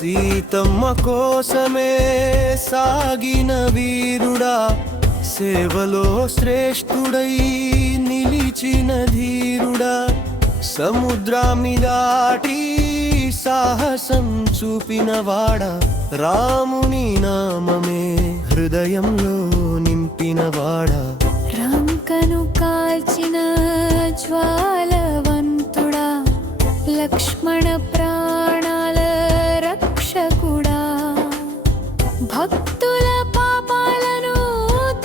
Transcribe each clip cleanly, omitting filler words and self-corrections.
సీతమ్మ కోసమే సాగిన వీరుడా, సేవలో శ్రేష్ఠుడై నిలిచిన ధీరుడా, సముద్రాన్ని దాటి సాహసం చూపినవాడా, రాముని నామమే హృదయంలో నింపినవాడా, రంకను కాల్చిన జ్వాలవంతుడా, లక్ష్మణ ప్రాణాల రక్షకుడా, భక్తుల పాపాలను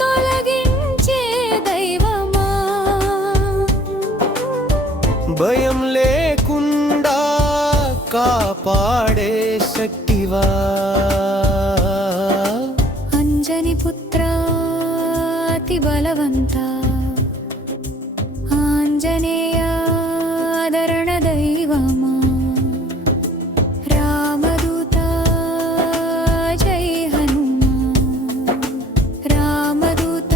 తొలగించే దైవమా, భయం లేకుండా కాపాడే శక్తివా, అంజని పుత్రా అతి బలవంత, ఆంజనేయ ఆదరణ దైవమా, రామదూత జై హనుమాన్, రామదూత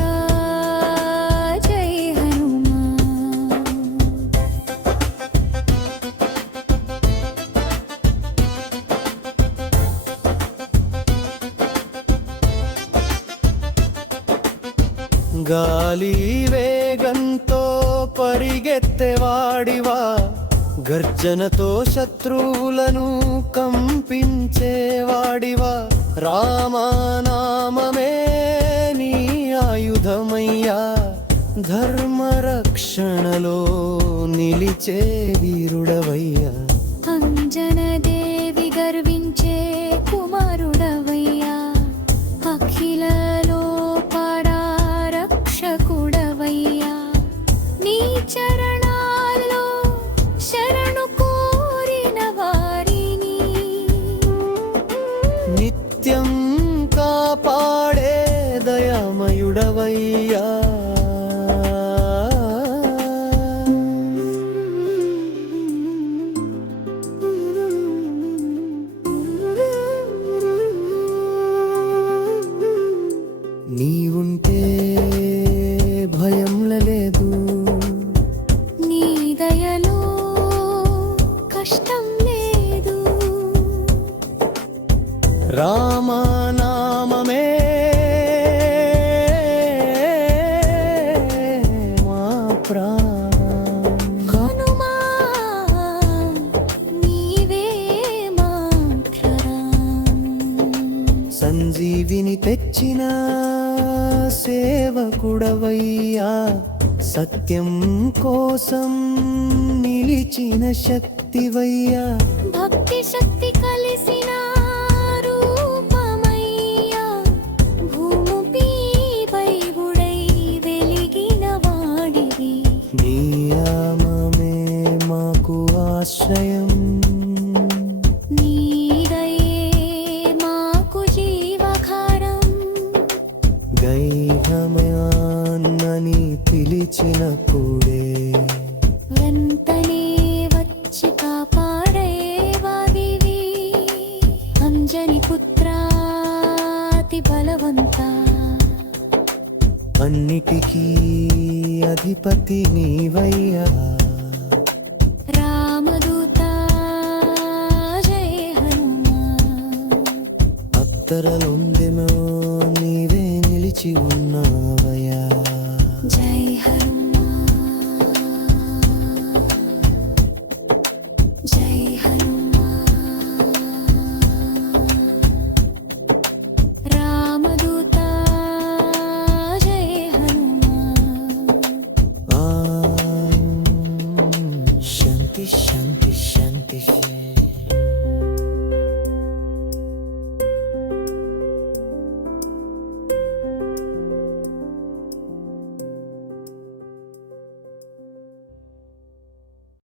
జై హనుమాన్. గాలి వేగంతో పరిగెత్తేవాడివా, గర్జనతో శత్రువులను కంపించేవాడివా, రామనామమే నీ ఆయుధమయ్యా, ధర్మరక్షణలో నిలిచే వీరుడవయ్యా, అంజనదేవి గర్వించే కుమారుడవయ్యా, అఖిలలో పడా రక్షకుడవయ్యా, నీ చరణాల్లో శరణు కోరిన వారిని నిత్యం కాపాడే దయామయుడవయ్యా, నీవుంటే భయంల లేదు, నీ దయలో కష్టం లేదు, రామనామమే మా ప్రాణం, హనుమా నీవే మా ప్రాణం. సంజీవిని తెచ్చిన సేవకుడవయ్యా, సత్యం కోసం నిలిచిన శక్తివయ్యా, భక్తి శక్తి కలిసిన రూపమయ్యా, భూమిపై బుడై వెలిగిన వాడివి, నీ నామమే మాకు ఆశ్రయం, నీ దయే మాకు జీవకారం, గైహమయాన్నని పిలిచినప్పుడే వెంటనే వచ్చి కాపాడేవాడివి, అంజని పుత్రాతి బలవంత, అన్నిటికీ అధిపతి నీవయ్యా, రామదూత జై హనుమాన్. అత్తరలొందెమో నీవే నిలిచి ఉన్నా.